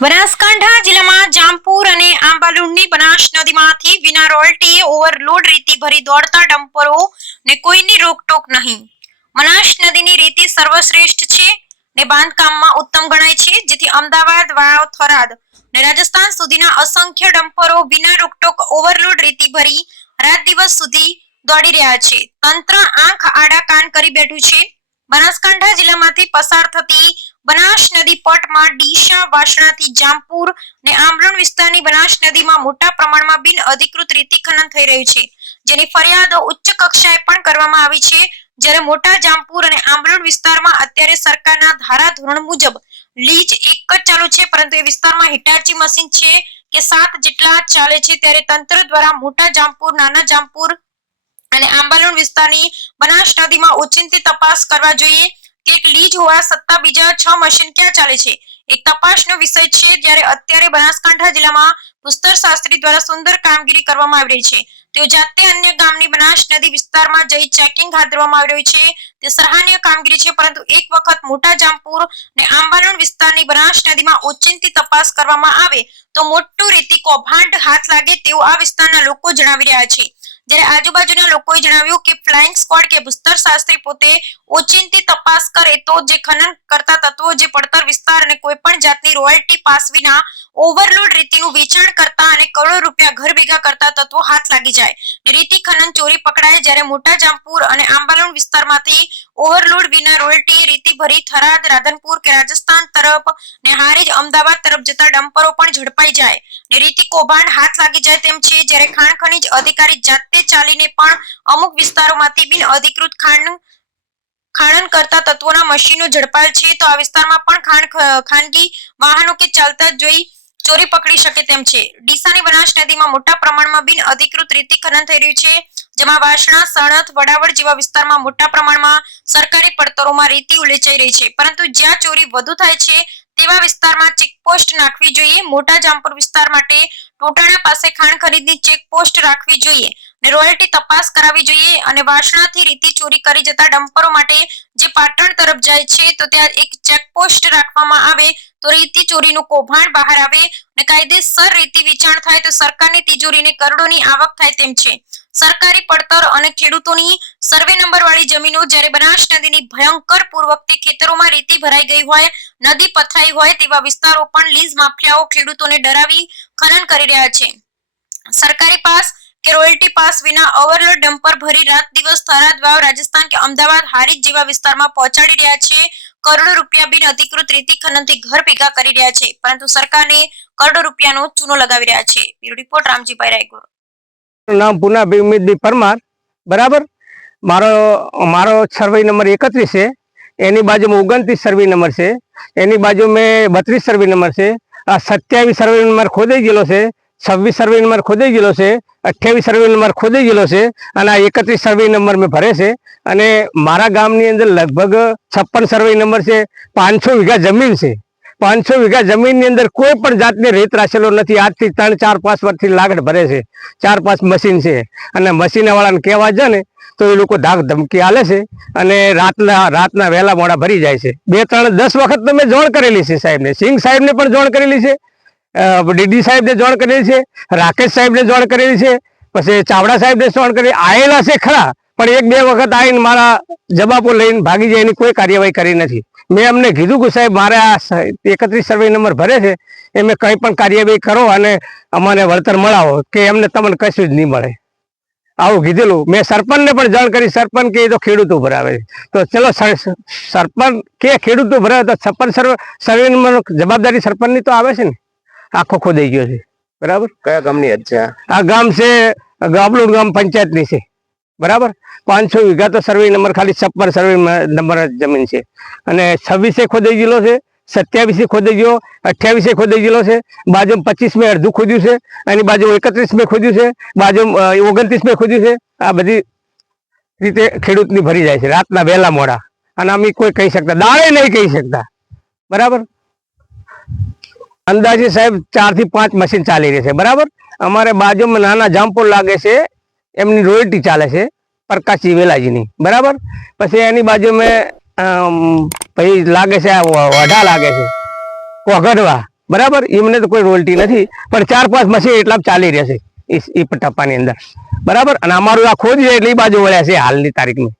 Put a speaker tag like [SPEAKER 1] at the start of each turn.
[SPEAKER 1] બનાસકાંઠા જિલ્લામાં જામપુર અને આંબાલુણની બનાસ નદીમાંથી વિના રોયલ્ટીએ ઓવરલોડ રેતી ભરી દોડતા ડમ્પરો ને કોઈની રોકટોક નહીં. બનાસ નદીની રેતી સર્વશ્રેષ્ઠ છે ને બાંધકામમાં ઉત્તમ ગણાય છે, જેથી અમદાવાદ, વાવ, થરાદ ને રાજસ્થાન સુધીના અસંખ્ય ડમ્પરો વિના રોકટોક ઓવરલોડ રેતી ભરી રાત દિવસ સુધી દોડી રહ્યા છે. તંત્ર આંખ આડા કાન કરી બેઠું છે. બનાસકાંઠા જિલ્લામાંથી પસાર થતી બનાસ નદી પટમાં ડીશા, વાસણાથી જામપુર ને આમરણ વિસ્તારની બનાસ નદીમાં મોટા પ્રમાણમાં બિન અધિકૃત રેતી ખનન થઈ રહ્યું છે. જેની ફરિયાદો ઉચ્ચ કક્ષાએ પણ કરવામાં આવી છે. જ્યારે મોટા જામપુર અને આમરણ વિસ્તારમાં અત્યારે સરકારના ધારા ધોરણ મુજબ લીજ એક જ ચાલુ છે, પરંતુ એ વિસ્તારમાં હિટાચી મશીન છે કે સાત જેટલા ચાલે છે ત્યારે તંત્ર દ્વારા મોટા જામપુર, નાના જામપુર અને આંબાલુણ વિસ્તારની બનાસ નદીમાં ઓચિંતી તપાસ કરવા જોઈએ. એક લીજ હોવા સત્તા બીજા છ મશીન ક્યાં ચાલે છે? એક તપાસનો વિષય છે, જ્યારે અત્યારે બનાસકાંઠા જિલ્લામાં પુસ્તર શાસ્ત્રી દ્વારા સુંદર કામગીરી કરવામાં આવી રહી છે. તેઓ જાતે અન્ય ગામની બનાસ નદી વિસ્તારમાં જઈ ચેકિંગ હાથ ધરવામાં આવી રહ્યું છે. તે સરાહનીય કામગીરી છે, પરંતુ એક વખત મોટા જામપુર અને આંબાલણ વિસ્તારની બનાસ નદીમાં ઓચિંતી તપાસ કરવામાં આવે તો મોટું રેતી કૌભાંડ હાથ લાગે તેવું આ વિસ્તારના લોકો જણાવી રહ્યા છે. જ્યારે આજુબાજુના લોકોએ જણાવ્યું કે ફ્લાઇંગ સ્ક્વોડ કે ભૂસ્તર શાસ્ત્રી પોતે ઓચિંતી તપાસ કરે તો જે ખનન કરતા તત્વો જે પડતર વિસ્તાર અને કોઈ પણ જાતની રોયલ્ટી પાસ વિના ઓવરલોડ રીતિનું વેચાણ કરતા અને કરોડો રૂપિયા ઘર ભેગા કરતા તત્વો હાથ લાગી જાય. રીતિ ખનન ચોરી પકડાય જ્યારે મોટા જામપુર અને આંબાલોન વિસ્તારમાંથી ઓવરલોડ વિના રોયલ્ટી રીતિ ભરી થરાદ, રાધનપુર કે રાજસ્થાન તરફ ને હારીજ અમદાવાદ તરફ જતા ડમ્પરો પણ ઝડપાઈ જાય. ને રીતિ કૌભાંડ હાથ લાગી જાય તેમ છે જ્યારે ખાણ ખનીજ અધિકારી જાતે ચાલીને પણ અમુક વિસ્તારોમાંથી બિન અધિકૃત ખાણ ખાણન કરતા તત્વોના મશીનો ઝડપાય છે, તો આ વિસ્તારમાં પણ ખાણ ખાનગી વાહનો કે ચાલતા જોઈ ચોરી પકડી શકે તેમ છે. ડીસાની બનાસ નદીમાં મોટા પ્રમાણમાં બિન અધિકૃત રીતે ખનન થઈ રહ્યું છે, જેમાં વાસણા સણથ વડાવડ જેવા વિસ્તારમાં મોટા પ્રમાણમાં સરકારી પડતરોમાં રેતી ઉલેચાઈ રહી છે. પરંતુ જ્યાં ચોરી વધુ થાય છે તેવા વિસ્તારમાં ચેકપોસ્ટ નાખવી જોઈએ. મોટા જામપુર વિસ્તાર માટે ટોટાણા પાસે ખાણ ખરીદની ચેકપોસ્ટ રાખવી જોઈએ અને રોયલ્ટી તપાસ કરાવી જોઈએ અને વાસણાથી રીતિ ચોરી કરી જતા ડમ્પરો માટે જે પાટણ તરફ જાય છે, તો ત્યાં એક ચેકપોસ્ટ રાખવામાં આવે, તો રેતી ચોરીનું કૌભાંડ બહાર આવે અને કાયદેસર રીતિ વેચાણ થાય, તો સરકારની તિજોરીને કરોડોની આવક થાય તેમ છે. સરકારી પડતર અને ખેડૂતોની સર્વે નંબર વાળી જમીનો જ્યારે બનાસ નદીની ભયંકર પૂર્વકતે ખેતરોમાં રેતી ભરાઈ ગઈ હોય, નદી પથરાઈ હોય તેવા વિસ્તારો પણ લીઝ માફિયાઓ ખેડૂતોને ડરાવી ખનન કરી રહ્યા છે. સરકારી પાસ કે રોયલ્ટી પાસ વિના ઓવરલોડ ડમ્પર ભરી રાત દિવસ થરાદ વાવ રાજસ્થાન કે અમદાવાદ હારીજ જેવા વિસ્તારમાં પહોંચાડી રહ્યા છે. કરોડો રૂપિયા બિન અધિકૃત રેતી ખનનથી ઘર ભેગા કરી રહ્યા છે, પરંતુ સરકારને કરોડો રૂપિયાનો ચૂનો લગાવી રહ્યા છે. રિપોર્ટ રામજીભાઈ રાયગુર.
[SPEAKER 2] નામ પુના ઉમેદભાઈ પરમાર, બરાબર? મારો મારો સર્વે નંબર એકત્રીસ છે. એની બાજુમાં ઓગણત્રીસ સર્વે નંબર છે. એની બાજુ મેં બત્રીસ સર્વે નંબર છે. આ સત્યાવીસ સર્વે નંબર ખોદાઈ ગયેલો છે. છવ્વીસ સર્વે નંબર ખોદાઈ ગયેલો છે. અઠ્યાવીસ સર્વે નંબર ખોદાઈ ગયેલો છે. અને આ એકત્રીસ સર્વે નંબર મેં ભરે છે. અને મારા ગામની અંદર લગભગ છપ્પન સર્વે નંબર છે. પાંચસો વીઘા જમીન છે. પાંચસો વીઘા જમીનની અંદર કોઈ પણ જાતની રેત રાશેલો નથી. આજથી ત્રણ, ચાર, પાંચ વર્ષથી લાગડ ભરે છે. ચાર, પાંચ મશીન છે. અને મશીનવાળાને કહેવા જાય ને તો એ લોકો ધાક ધમકી આલે છે અને રાતના રાતના વહેલા મોડા ભરી જાય છે. બે, ત્રણ, દસ વખત તમે જોણ કરેલી છે સાહેબને. સિંહ સાહેબને પણ જોણ કરેલી છે. ડીડી સાહેબને જોણ કરેલી છે. રાકેશ સાહેબને જોણ કરેલી છે. પછી ચાવડા સાહેબને જોણ કરી આયેલા છે ખરા. પણ એક બે વખત આવીને મારા જવાબો લઈને ભાગી જાય એની કોઈ કાર્યવાહી કરી નથી. મેં એમને કીધું કે સાહેબ મારે આ એકત્રીસ સર્વે નંબર ભરે છે એ મેં કંઈ પણ કાર્યવાહી કરો અને અમને વળતર મળાવો કે એમને તમને કશું જ નહીં મળે. આવું કીધેલું. મેં સરપંચને પણ જાણ કરી સરપંચ કે એ તો ખેડૂતો ભરાવે છે. તો ચલો સર- સરપંચ કે ખેડૂતો ભરાવે તો સરપંચ સર્વે સર્વે નંબર જવાબદારી સરપંચની તો આવે છે ને. આખો ખોદાઈ ગયો છે. બરાબર?
[SPEAKER 3] કયા ગામની હદ છે આ?
[SPEAKER 2] ગામ છે ગાબલુડ ગામ પંચાયતની છે. બરાબર? પાંચસો વીઘા તો સર્વે નંબર ખાલી છપ્પન સર્વે નંબર જમીન છે. અને છવ્વીસે ખોદાઈ ગયેલો છે, સત્યાવીસે ખોદાઈ ગયો, અઠ્યાવીસે ખોદાઈ ગયેલો છે બાજુ પચીસ મેં અડધું ખોદ્યું છે, એની બાજુ એકત્રીસ મેં ખોદ્યું છે બાજુ ઓગણત્રીસ મેં ખોદ્યું છે. આ બધી રીતે ખેડૂતની ભરી જાય છે, રાતના વહેલા મોડા. અને અમે કોઈ કહી શકતા દાળે નહીં કહી શકતા. બરાબર? અંદાજે સાહેબ ચારથી પાંચ મશીન ચાલી રહી છે, બરાબર? અમારે બાજુમાં નાના જામપુર લાગે છે એમની રોયલ્ટી ચાલે છે પ્રકાશજી વેલાજીની. બરાબર? પછી એની બાજુમાં અમ, પછી લાગે છે વઢા લાગે છે. કોગડવા બરાબર? એમને તો કોઈ રોયલ્ટી નથી પણ ચાર પાંચ મશીન એટલા ચાલી રહેશે એ ટપ્પાની અંદર. બરાબર? અને અમારું આ છે એટલે એ બાજુ વળ્યા છે હાલની તારીખમાં.